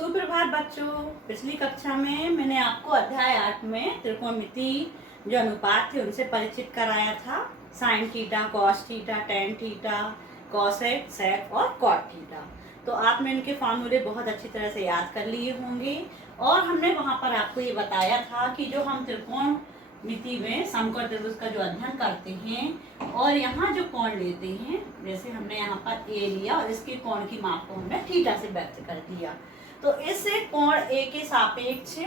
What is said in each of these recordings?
सुप्रभात बच्चों। पिछली कक्षा में मैंने आपको अध्याय 8 में त्रिकोणमिति जो अनुपात थे उनसे परिचित कराया था। Sine theta, cos theta, tan theta, cosec, sec और कॉट थीटा। तो आपने इनके फॉर्मूले बहुत अच्छी तरह से याद कर लिए होंगे। और हमने वहाँ पर आपको ये बताया था कि जो हम त्रिकोणमिति में समकोण त्रिभुज का जो अध्ययन करते हैं और यहाँ जो कोण लेते हैं, जैसे हमने यहाँ पर ए लिया और इसके कोण की माप को हमने थीटा से व्यक्त कर दिया, तो इस कोण ए के सापेक्ष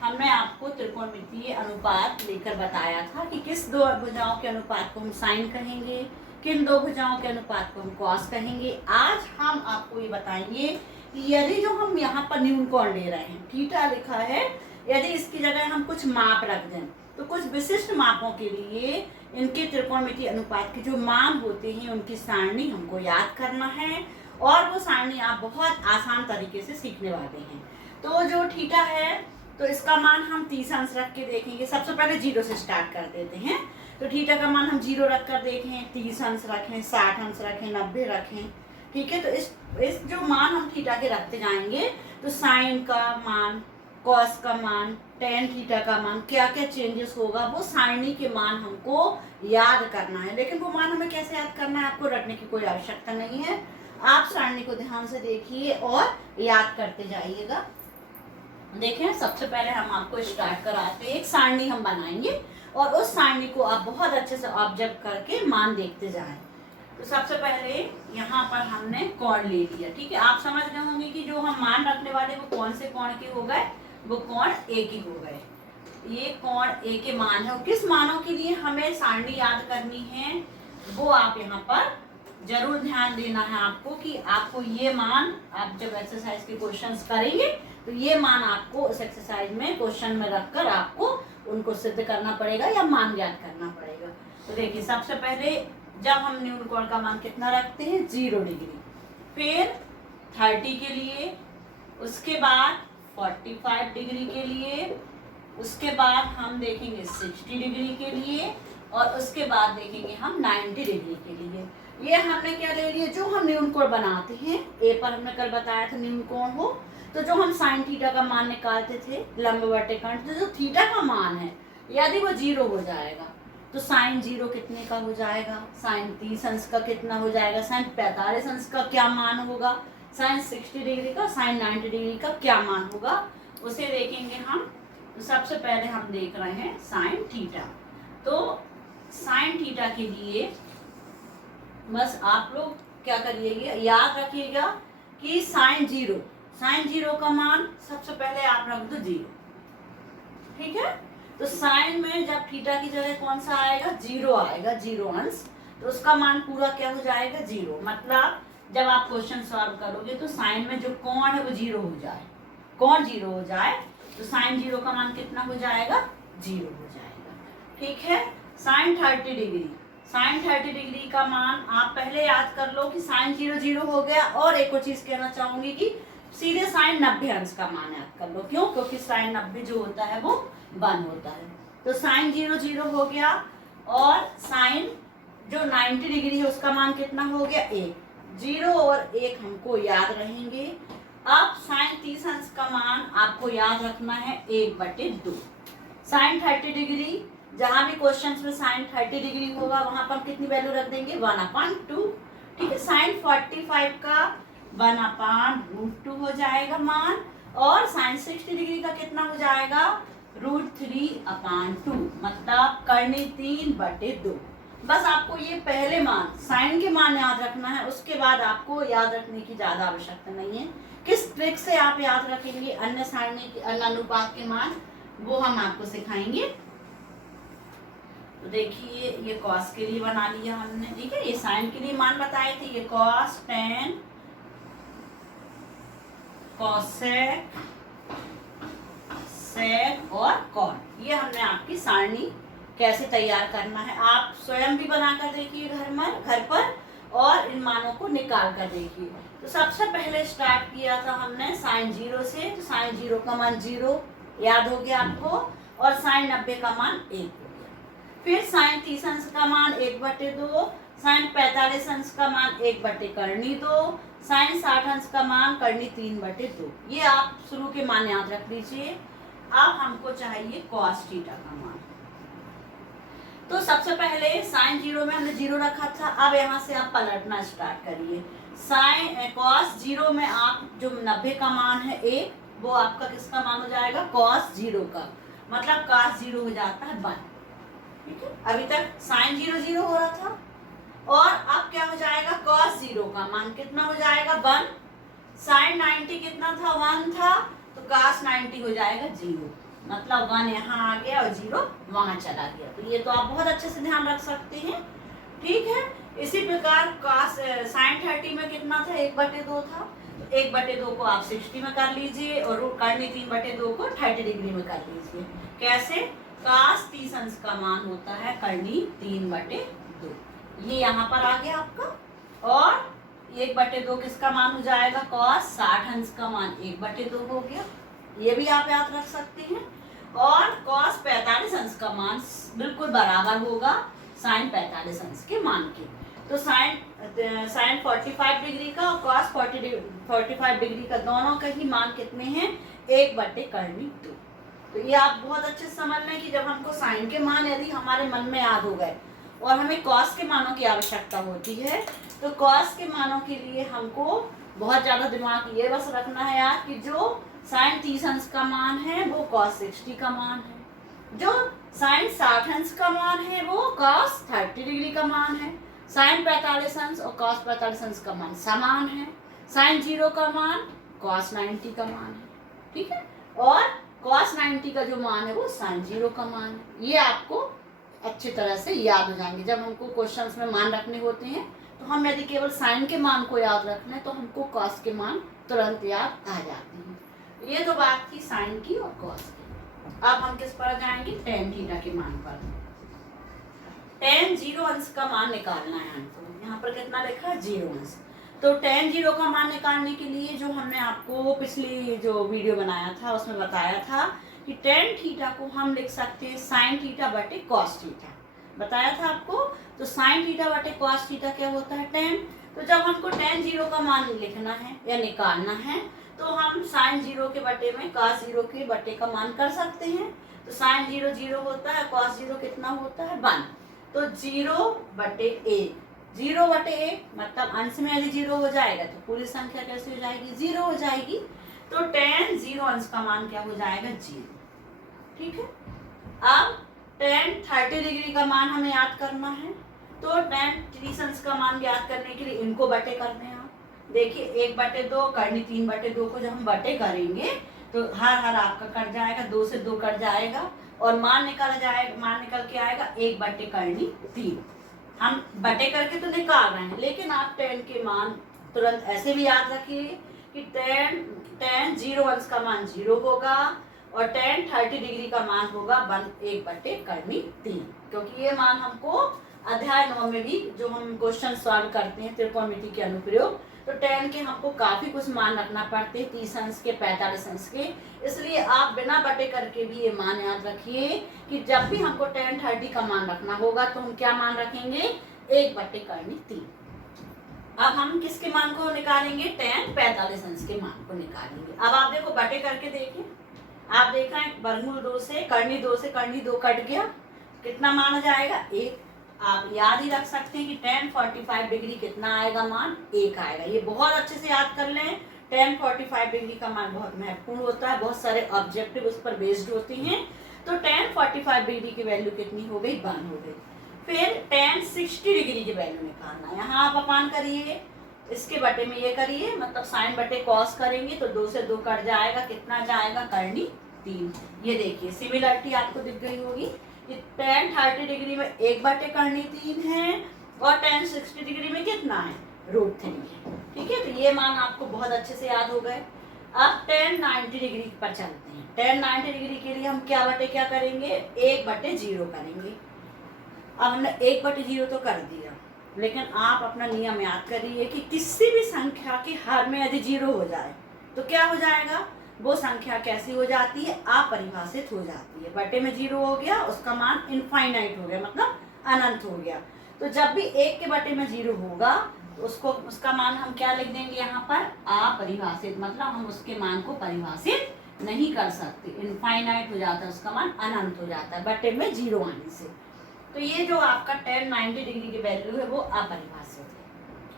हमने आपको त्रिकोणमितीय अनुपात लेकर बताया था कि किस दो भुजाओं के अनुपात को हम साइन कहेंगे, किन दो भुजाओं के अनुपात को हम कॉस कहेंगे। आज हम आपको ये बताएंगे कि यदि जो हम यहाँ पर न्यून कोण ले रहे हैं, थीटा लिखा है, यदि इसकी जगह हम कुछ माप रख दें तो कुछ विशिष्ट मापों के लिए इनके त्रिकोणमितीय अनुपात के जो मान होते हैं उनकी सारणी हमको याद करना है और वो सारणी आप बहुत आसान तरीके से सीखने वाले हैं। तो जो थीटा है तो इसका मान हम 30 अंश रख के देखेंगे। सबसे पहले 0 से स्टार्ट कर देते हैं। तो थीटा का मान हम 0 रख कर देखें, 30 अंश रखें, 60 अंश रखें, 90 रखें। ठीक है, तो इस जो मान हम थीटा के रखते जाएंगे तो साइन का मान, कॉस का मान, टेन थीटा का मान, क्या क्या चेंजेस होगा वो सारणी के मान हमको याद करना है। लेकिन वो मान हमें कैसे याद करना है, आपको रटने की कोई आवश्यकता नहीं है। आप सारणी को ध्यान से देखिए और याद करते जाइएगा। देखें, सबसे पहले हम आपको स्टार्ट कराते हैं, एक सारणी हम बनाएंगे और उस सारणी को आप बहुत अच्छे से ऑब्जर्व करके मान देखते जाएं। तो सबसे पहले यहाँ पर हमने कोण ले लिया। ठीक है, आप समझ रहे होंगे कि जो हम मान रखने वाले वो कौन से कोण के हो गए, वो कोण ए के हो गए। ये कोण ए के मान है और किस मानों के लिए हमें सारणी याद करनी है वो आप यहाँ पर जरूर ध्यान देना है आपको कि आपको ये मान, आप जब एक्सरसाइज के क्वेश्चंस करेंगे तो ये मान आपको उस एक्सरसाइज में क्वेश्चन में रखकर आपको उनको सिद्ध करना पड़ेगा या मान याद करना पड़ेगा। तो देखिए, सबसे पहले जब हम न्यून कोण का मान कितना रखते हैं, 0 डिग्री, फिर 30 के लिए, उसके बाद 45 डिग्री के लिए, उसके बाद हम देखेंगे 60 डिग्री के लिए और उसके बाद देखेंगे हम 90 डिग्री के लिए। ये हमने क्या ले लिया, जो हम न्यून कोण बनाते हैं, ए पर हमने कल बताया था न्यून कोण हो, तो जो हम साइन थीटा का मान निकालते थे लंबवत कोण, तो जो थीटा का मान है यदि वो 0 हो जाएगा तो साइन 0 कितने का हो जाएगा, साइन 30 अंश का कितना हो जाएगा, साइन 45 अंश का क्या मान होगा, साइन 60 डिग्री का, साइन 90 डिग्री का क्या मान होगा, उसे देखेंगे हम। तो सबसे पहले हम देख रहे हैं साइन थीटा। तो साइन थीटा के लिए बस आप लोग क्या करिएगा, याद रखिएगा कि साइन 0 का मान सबसे पहले आप रख दो 0। ठीक है, तो साइन में जब थीटा की जगह कौन सा आएगा, 0 आएगा, 0 अंश, तो उसका मान पूरा क्या हो जाएगा, 0। मतलब जब आप क्वेश्चन सॉल्व करोगे तो साइन में जो कोण है वो 0 हो जाए, कोण 0 हो जाए तो साइन 0 का मान कितना हो जाएगा, 0 हो जाएगा। ठीक है, साइन 30 डिग्री, साइन 30 डिग्री का मान आप पहले याद कर लो कि साइन 0 हो गया। और एक और चीज कहना चाहूंगी कि सीधे साइन 90 अंश का मान याद कर लो। क्यों? क्योंकि साइन 90 जो होता है वो 1 होता है। तो साइन 0 हो गया और साइन जो 90 डिग्री है उसका मान कितना हो गया, 1। 0 और 1 हमको याद रहेंगे। अब साइन 30 अंश का मान आपको याद रखना है 1/2। साइन 30 डिग्री, जहां भी क्वेश्चन में साइन 30 डिग्री होगा वहां पर हम कितनी वैल्यू रख देंगे, 1/2। ठीक है, साइन 45 का 1/√2 हो जाएगा मान, और साइन 60 डिग्री का कितना हो जाएगा, √3/2, मतलब करनी 3/2। बस आपको ये पहले मान साइन के मान याद रखना है, उसके बाद आपको याद रखने की ज्यादा आवश्यकता नहीं है। किस ट्रिक से आप याद रखेंगे अन्य सारणी के अन्य अनुपात के मान, वो हम आपको सिखाएंगे। तो देखिए, ये कॉस के लिए बना लिया हमने। ठीक है, ये साइन के लिए मान बताए थे, ये कॉस, टेन, कॉसेक, सेक और कॉट, ये हमने आपकी सारणी कैसे तैयार करना है आप स्वयं भी बनाकर देखिए घर पर और इन मानों को निकाल कर देखिए। तो सबसे पहले स्टार्ट किया था हमने साइन 0 से, तो साइन 0 का मान 0 याद हो गया आपको, और साइन 90 का मान 1 हो गया। फिर साइन 30 अंश का मान 1/2, साइन 45 अंश का मान 1/2, साइन 60 अंश का मान करनी 3/2। ये आप शुरू के मान याद रख लीजिए। अब हमको चाहिए कॉस थीटा का मान। तो सबसे पहले साइन 0 में हमने 0 रखा था, अब यहाँ से आप पलटना स्टार्ट करिए। साइन कॉस 0 में आप जो 90 का मान है 1, वो आपका किसका मान हो जाएगा, कॉस 0 का, मतलब कॉस 0 हो जाता है 1। ठीक है, अभी तक साइन 0 0 हो रहा था, और अब क्या हो जाएगा, कॉस 0 का मान कितना हो जाएगा 1। साइन 90 कितना था, 1 था, तो कॉस 90 हो जाएगा 0, मतलब 1 यहाँ आ गया और 0 वहां चला गया। तो ये तो आप बहुत अच्छे से ध्यान रख सकते हैं। ठीक है, इसी प्रकार कॉस साइन 30 में कितना था, 1/2 था, तो 1/2 को आप 60 में कर लीजिए और करनी 3/2 को 30 डिग्री में कर लीजिए। कैसे, कॉस 30 अंश का मान होता है करनी 3/2, ये यहाँ पर आ गया आपका। और 1/2 किसका मान हो जाएगा, कॉस 60 अंश का मान 1/2 हो गया, ये भी आप याद रख सकते हैं। और कॉस 45 अंश का मान बिल्कुल बराबर होगा साइन 45 अंश के मान के। तो साइन 45 डिग्री का और कॉस 45 डिग्री का, दोनों का ही मान कितने हैं, 1/2। तो ये आप बहुत अच्छे से समझ लें कि जब हमको साइन के मान यदि हमारे मन में याद हो गए और हमें कॉस के मानों की आवश्यकता होती है, तो कॉस के मानों के लिए हमको बहुत ज्यादा दिमाग ये बस रखना है यार कि जो साइन 30 अंश का मान है वो कॉस 60 का मान है, जो साइन 60 अंश का मान है वो कॉस 30 डिग्री का मान है, साइन 45 अंश और कॉस 45 अंश का मान समान है, साइन 0 का मान कॉस 90 का मान है। ठीक है, और कॉस 90 का जो मान है वो साइन 0 का मान है। ये आपको अच्छी तरह से याद हो जाएंगे। जब हमको क्वेश्चंस में मान रखने होते हैं तो हम यदि केवल साइन के मान को याद रख लें तो हमको कॉस के मान तुरंत याद आ जाते हैं। ये तो बात थी साइन की और कॉस की। अब हम किस पर जाएंगे, टेन थीटा के मान पर। टेन 0 अंश का मान निकालना है हमको। यहाँ पर कितना लिखा है, 0 अंश। तो टेन 0 का मान निकालने के लिए जो हमने आपको पिछली जो वीडियो बनाया था उसमें बताया था कि टेन थीटा को हम लिख सकते हैं साइन थीटा बटे कॉस थीटा, बताया था आपको। तो साइन थीटा बटे कॉस थीटा क्या होता है, टेन। तो जब हमको टेन 0 का मान लिखना है या निकालना है तो हम साइन 0 के बटे में कॉस 0 के बटे का मान कर सकते हैं। तो साइन 0 0 होता है, कॉस 0 कितना होता है 1। तो 0/1, 0/1 मतलब अंश में यदि 0 हो जाएगा तो पूरी संख्या कैसे हो जाएगी, 0 हो जाएगी। तो टेन 0 अंश का मान क्या हो जाएगा, 0। ठीक है, अब टेन 30 डिग्री का मान हमें याद करना है। तो टेन 30 अंश का मान याद करने के लिए इनको बटे कर दें आप। देखिए 1/2 करनी 3/2 को जब हम बटे करेंगे तो हर आपका कट जाएगा, 2 से 2 कट जाएगा और मान निकल के आएगा 1 करनी 3। हम बटे करके तो निकाल रहे हैं, लेकिन आप टेन के मान तुरंत ऐसे भी याद रखिए कि टेन 0 अंश का मान 0 होगा और टेन 30 डिग्री का मान होगा 1/3, क्योंकि ये मान हमको अध्याय 9 में भी जो हम क्वेश्चन सॉल्व करते हैं त्रिकोणमिति के अनुप्रयोग, तो टेन के हमको काफी कुछ मान रखना पड़ते हैं, 30 अंश के, 45 अंश के। इसलिए आप बिना बटे करके भी ये मान याद रखिए कि जब भी हमको टेन 30 का मान रखना होगा तो हम क्या मान रखेंगे, 1/3। अब हम किसके मान को निकालेंगे, टेन 45 अंश के मान को निकालेंगे। अब आप देखो बटे करके देखिए, आप देख रहे हैं वर्गमूल 2 से करनी 2 कट गया, कितना मान जाएगा, 1। आप याद ही रख सकते हैं कि टेन 45 डिग्री कितना आएगा, मान 1 आएगा। ये बहुत अच्छे से याद कर लें, टेन 45 डिग्री का मान बहुत महत्वपूर्ण होता है, बहुत सारे ऑब्जेक्टिव उस पर बेस्ड होते हैं। तो टेन 45 डिग्री की वैल्यू कितनी हो गई, 1 हो गई। फिर टेन 60 डिग्री की वैल्यू निकालना है। यहाँ आप अपान करिए, इसके बटे में ये करिए, मतलब साइन बटे कॉस करेंगे तो 2 से 2 कट जाएगा, कितना जाएगा, करनी 3। ये देखिए सिमिलरिटी आपको दिख गई होगी। टेन 30 डिग्री में 1/3 है और टेन 60 डिग्री में कितना है, √3 है। ठीक है, तो ये मान आपको बहुत अच्छे से याद हो गए। अब टेन 90 डिग्री पर चलते हैं। टेन 90 डिग्री के लिए हम क्या करेंगे, 1/0 करेंगे। अब हमने 1/0 तो कर दिया, लेकिन आप अपना नियम याद करिए कि किसी भी संख्या के हर में यदि 0 हो जाए तो क्या हो जाएगा, वो संख्या कैसी हो जाती है, अपरिभाषित हो जाती है। बटे में 0 हो गया, उसका मान इनफाइनाइट हो गया, मतलब अनंत हो गया। तो जब भी 1 के बटे में 0 होगा तो उसको उसका मान हम क्या लिख देंगे यहाँ पर, अपरिभाषित, मतलब हम उसके मान को परिभाषित नहीं कर सकते, इनफाइनाइट हो जाता है, उसका मान अनंत हो जाता है बटे में जीरो आने से। तो ये जो आपका tan 90 डिग्री की वैल्यू है वो अपरिभाषित है।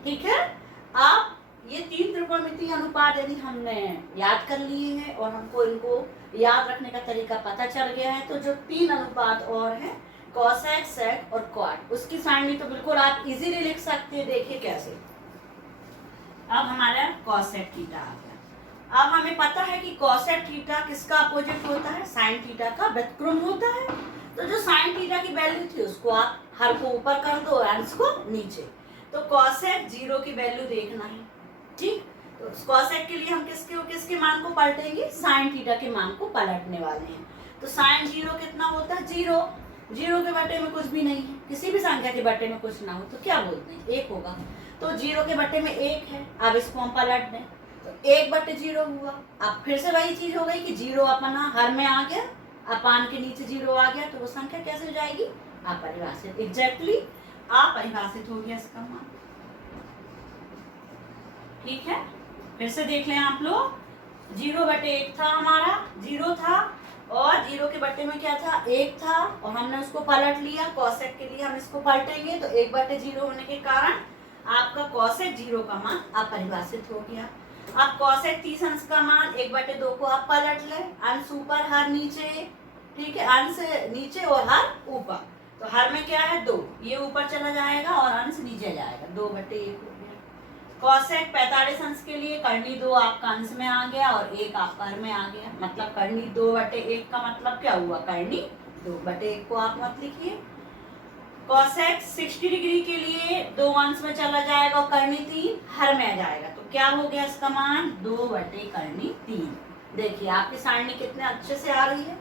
ठीक है, आप ये 3 त्रिकोणमितीय अनुपात यदि हमने याद कर लिए हैं और हमको इनको याद रखने का तरीका पता चल गया है, तो जो 3 अनुपात और हैं कॉसेक, सेक और क्वाड, उसकी सारणी तो बिल्कुल आप इजीली लिख सकते हैं। देखिए कैसे, अब हमारा कॉसेक थीटा आ गया। अब हमें पता है कि कॉसेक थीटा किसका अपोजिट होता है, साइन थीटा का व्युत्क्रम होता है। तो जो साइन थीटा की वैल्यू थी उसको आप हर को ऊपर कर दो, अंश को नीचे। तो कॉसेक 0 की वैल्यू देखना है, ठीक। तो कॉसेक के लिए हम किसके मान को पलटेंगे, साइन थीटा के मान को पलटने वाले हैं। तो साइन 0 कितना होता है, 0। 0 के बटे में कुछ भी नहीं है, किसी भी संख्या के बटे में कुछ ना हो तो क्या बोलते हैं, 1 होगा। तो 0 के बटे में 1 है, अब इसको हम पलट दें तो 1/0 हुआ। अब फिर से वही चीज हो गई कि 0 अपना हर में आ गया, अपान के नीचे 0 आ गया, तो वो संख्या कैसे हो जाएगी, अपरिभाषित। एग्जैक्टली अपरिभाषित हो गया इसका मान। ठीक है, फिर से देख लें आप लोग, 0/1 था हमारा, 0 था, और 0 के बटे में क्या था, 1 था, और हमने उसको पलट लिया। कॉसेक के लिए हम इसको पलटेंगे तो 1/0 होने के कारण आपका कॉसेक 0 का मान अपरिभाषित हो गया। अब कॉसेक 30 अंश का मान 1/2 को आप पलट ले, अंश ऊपर हर नीचे, ठीक है, अंश नीचे और हर ऊपर। तो हर में क्या है, 2, ये ऊपर चला जाएगा और अंश नीचे जाएगा, 2/1 हो गया। कॉसेक 45 अंश के लिए कर्णी 2 आपका अंश में आ गया और 1 आपका हर में आ गया, मतलब कर्णी 2/1 का मतलब क्या हुआ, कर्णी 2/1 को आप मत लिखिए। कॉसेक 60 डिग्री के लिए 2 अंश में चला जाएगा और कर्णी 3 हर में आ जाएगा, तो क्या हो गया इसका मान, 2/3। देखिए आपकी सारणी कितने अच्छे से आ रही है।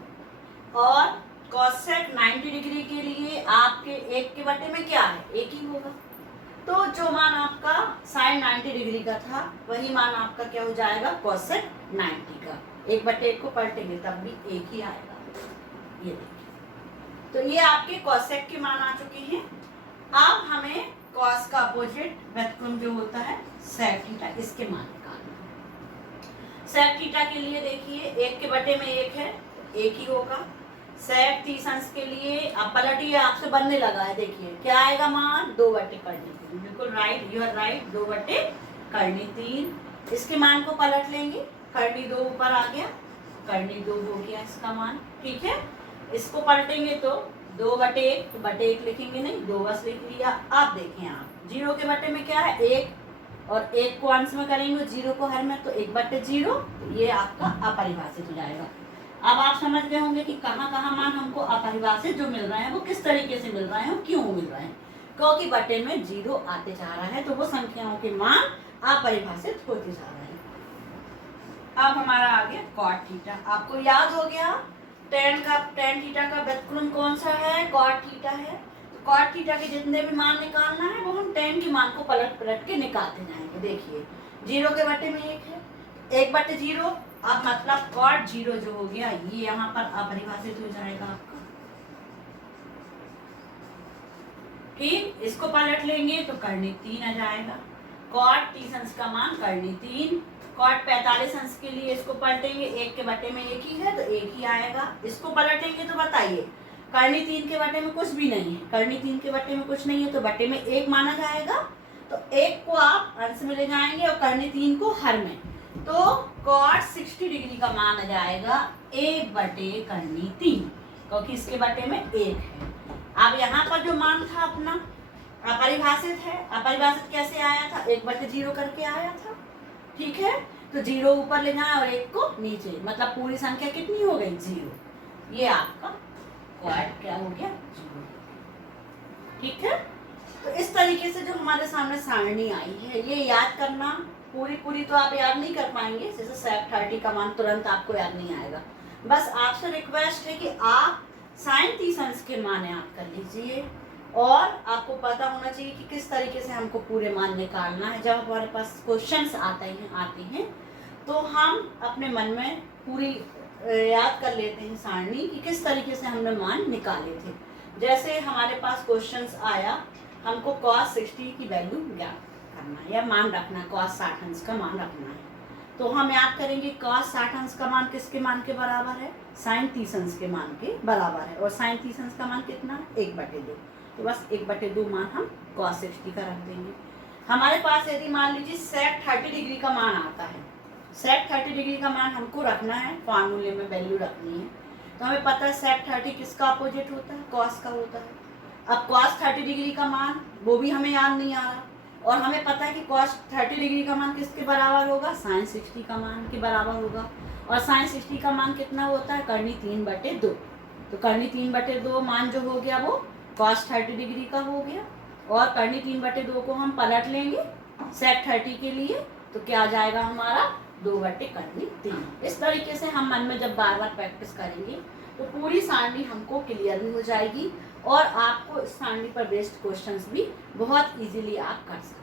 और कॉसेक 90 डिग्री के लिए आपके 1 के बटे में क्या है, 1 ही होगा। तो जो मान आपका साइन 90 डिग्री का था वही मान आपका क्या हो जाएगा, कॉसेक 90 का। 1/1 को पलटेंगे तब भी 1 ही आएगा। ये देखिए, तो ये आपके कॉसेक के मान आ चुके हैं। अब हमें कॉस का अपोजिट व्युत्क्रम जो होता है सेक थीटा, इसके मान निकालना। सेक थीटा के लिए देखिए 1 के बटे में 1 है, 1 ही होगा। सेक 30 अंश के लिए अब पलटिए, आपसे बनने लगा है, देखिए क्या आएगा मान, 2/3। बिल्कुल राइट, यू आर राइट, 2/3। इसके मान को पलट लेंगे, कर्णी 2 ऊपर आ गया, कर्णी 2 हो गया इसका मान, ठीक है। इसको पलटेंगे तो 2/1, तो बटे 1 लिखेंगे नहीं, 2 बस लिख लिया। अब देखें आप, 0 के बटे में क्या है, 1, और 1 को अंश में करेंगे, 0 को हर में, तो 1/0, तो ये आपका अपरिभाषित हो जाएगा। अब आप समझ गए होंगे कि कहाँ कहाँ मान हमको अपरिभाषित जो मिल रहे हैं वो किस तरीके से मिल रहे हैं और क्यों मिल रहे हैं, क्योंकि बटे में 0 आते जा रहा है, तो वो संख्याओं के मान अपरिभाषित होते जा रहे हैं। अब हमारा आ गया कॉट थीटा। आपको याद हो गया tan थीटा का व्युत्क्रम कौन सा है, कॉट थीटा है। तो कॉट थीटा के जितने भी मान निकालना है वो हम tan के मान को पलट पलट के निकालते जाएंगे। देखिए 0 के बटे में 1 है, 1/0, अब मतलब कॉट 0 जो हो गया ये यहाँ पर अपरिभाषित हो जाएगा आपका, ठीक। इसको पलट लेंगे तो कर्णी 3 आ जाएगा, कॉट 30 अंश का मान कर्णी 3। कॉट 45 अंश के लिए इसको पलटेंगे, 1 के बटे में 1 ही है तो 1 ही आएगा। इसको पलटेंगे तो बताइए, कर्णी 3 के बटे में कुछ भी नहीं है, कर्णी 3 के बटे में कुछ नहीं है तो बटे में 1 माना जाएगा, तो 1 को आप अंश में ले जाएंगे और कर्णी 3 को हर में, तो कॉट 60 डिग्री का मान आ जाएगा 1/3, क्योंकि इसके बटे में 1 है। अब यहाँ पर जो मान था अपना अपरिभाषित है, अपरिभाषित कैसे आया था, 1/0 करके आया था, ठीक है। तो 0 ऊपर ले जाए और 1 को नीचे, मतलब पूरी संख्या कितनी हो गई, 0। ये आपका क्वाड क्या हो गया, 0, ठीक है। तो इस तरीके से जो हमारे सामने सारणी आई है, ये याद करना, पूरी तो आप याद नहीं कर पाएंगे, जैसे सेक 30 का मान तुरंत आपको याद नहीं आएगा। बस आपसे रिक्वेस्ट है कि आप साइन 30 अंश के मान याद कर लीजिए, और आपको पता होना चाहिए कि किस तरीके से हमको पूरे मान निकालना है। जब हमारे पास क्वेश्चंस आते हैं तो हम अपने मन में पूरी याद कर लेते हैं सारणी कि किस तरीके से हमने मान निकाले थे। जैसे हमारे पास क्वेश्चंस आया, हमको cos 60 की वैल्यू ज्ञात करना है या मान रखना है, cos 60 अंश का मान रखना है। तो हम याद करेंगे cos 60 अंश का मान किसके मान के बराबर है? sin 30 अंश के मान के बराबर है। और sin 30 अंश का मान कितना है? 1/2। तो बस 1/2 मान हम cos 60 का रख देंगे। हमारे पास यदि मान लीजिए sec 30 डिग्री का मान आता है, sec 30 डिग्री का मान हमको रखना है, फॉर्मूले में वैल्यू रखनी है। तो हमें पता है sec 30 किसका अपोजिट होता है? cos का होता है। अब cos 30 डिग्री का मान वो भी हमें याद नहीं आ रहा, और हमें पता है कि cos 30 डिग्री का मान किसके बराबर होगा? sin 60 का मान के बराबर होगा। और sin 60 का मान कितना होता है? करनी 3/2। तो करनी 3/2 मान जो हो गया वो cos 30 डिग्री का हो गया, और करनी 3/2 को हम पलट लेंगे sec 30 के लिए, तो क्या आ जाएगा हमारा? 2/3। इस तरीके से हम मन में जब बार बार प्रैक्टिस करेंगे तो पूरी सारणी हमको क्लियर भी हो जाएगी, और आपको इस सारणी पर बेस्ड क्वेश्चंस भी बहुत इजीली आप कर सकते हैं।